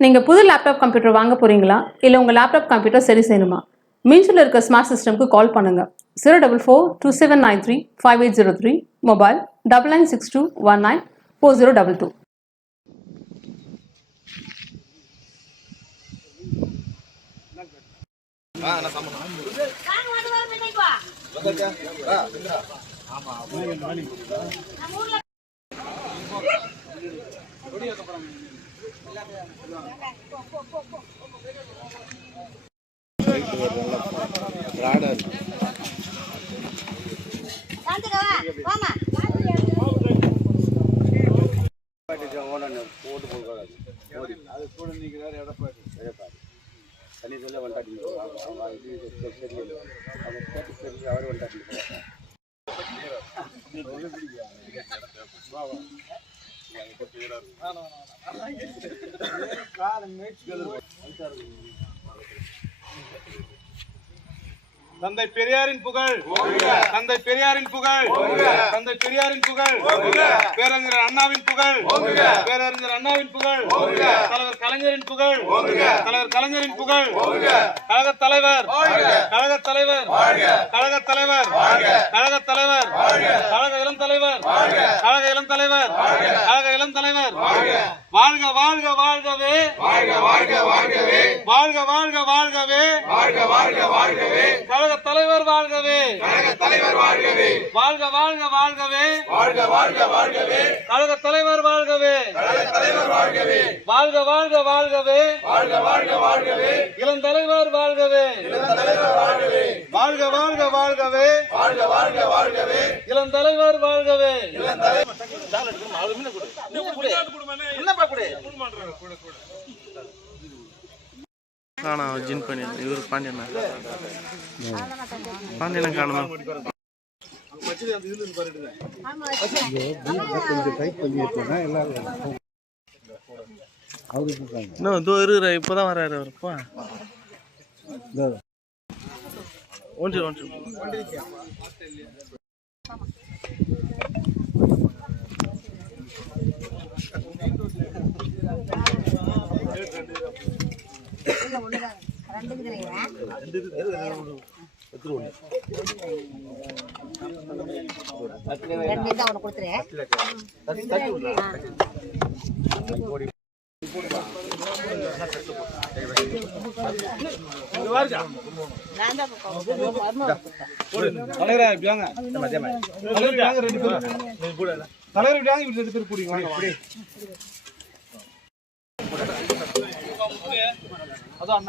நீங்கள் புது laptop computer வாங்க போகிறீங்களா இல்லை உங்கள் லேப்டாப் கம்ப்யூட்டர் சரி செய்யணுமா? மீன்ஸில் இருக்க ஸ்மார்ட் சிஸ்டம்க்கு கால் பண்ணுங்கள். 04427935803, மொபைல் 9962194022. தந்தை பெரியாரின் புகழ், தந்தை பெரியாரின் புகழ், தந்தை பெரியாரின் புகழ், பேரறிஞர் அண்ணாவின் புகழ், பேரறிஞர் அண்ணாவின் புகழ், தலைவர் கலைஞரின் புகழ், தலைவர் கலைஞரின் புகழ், கழக தலைவர், கழக தலைவர், கழக தலைவர், கழக தலைவர், கழக இளம் தலைவர், கழக இளம் தலைவர், கழக இளம் தலைவர், வாழ்க வாழ்க வாழ்கவே, வாழ்க வாழ்க வாழ்கவே, வாழ்க வாழ்க வாழ்கவே, வாழ்க வாழ்க வாழ்கவே, கழக தலைவர் வாழ்கவே, கழக தலைவர் வாழ்கவே, வாழ்க வாழ்க வாழ்கவே, வாழ்க வாழ்க வாழ்கவே, கழக தலைவர் வாழ்கவே, கழக தலைவர் வாழ்கவே, வாழ்க வாழ்க வாழ்கவே, வாழ்க வாழ்க வாழ்கவே, இளம் தலைவர் வாழ்கவே, இளம் தலைவர் வாழ்கவே, வாழ்க வாழ்க வாழ்கவே, வாழ்க வாழ்க வாழ்கவே, இளம் தலைவர் வாழ்கவே, இளம் தலைவர் காணா ஜின் பண்ணி இவர் பாண்டியண்ணா பாண்டியண்ணா காணுமா இன்னும் இதோ இருக்கிற இப்பதான் வர்றாரு அவருப்பா ஒன்று ஒன்று அதான்